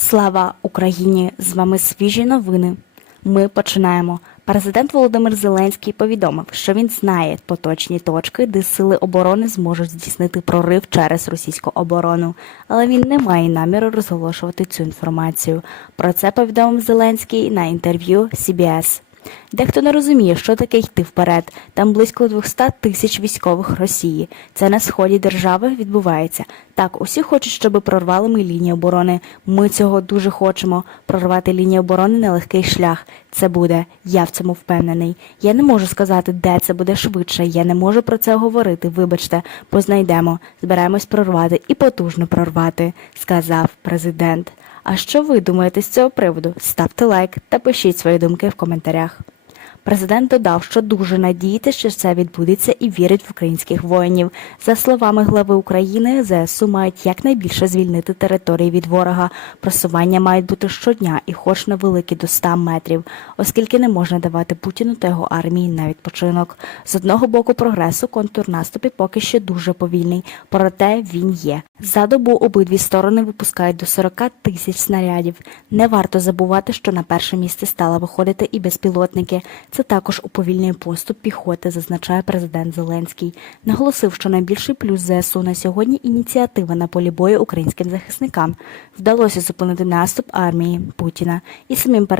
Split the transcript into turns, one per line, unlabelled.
Слава Україні! З вами свіжі новини. Ми починаємо. Президент Володимир Зеленський повідомив, що він знає поточні точки, де сили оборони зможуть здійснити прорив через російську оборону, але він не має наміру розголошувати цю інформацію. Про це повідомив Зеленський на інтерв'ю CBS. Дехто не розуміє, що таке йти вперед. Там близько 200 тисяч військових Росії. Це на сході держави відбувається. Так, усі хочуть, щоб прорвали ми лінії оборони. Ми цього дуже хочемо. Прорвати лінію оборони нелегкий шлях. Це буде. Я в цьому впевнений. Я не можу сказати, де це буде швидше. Я не можу про це говорити. Вибачте, познайдемо. Збираємось прорвати і потужно прорвати, сказав президент. А що ви думаєте з цього приводу? Ставте лайк та пишіть свої думки в коментарях. Президент додав, що дуже надіється, що це відбудеться і вірить в українських воїнів. За словами глави України, ЗСУ мають якнайбільше звільнити території від ворога. Просування мають бути щодня і хоч невеликі до 100 метрів, оскільки не можна давати Путіну та його армії на відпочинок. З одного боку прогресу контур наступі поки що дуже повільний, проте він є. За добу обидві сторони випускають до 40 тисяч снарядів. Не варто забувати, що на перше місце стали виходити і безпілотники. Це також уповільнює поступ піхоти, зазначає президент Зеленський. Наголосив, що найбільший плюс ЗСУ на сьогодні ініціатива на полі бою українським захисникам. Вдалося зупинити наступ армії Путіна і самим перейти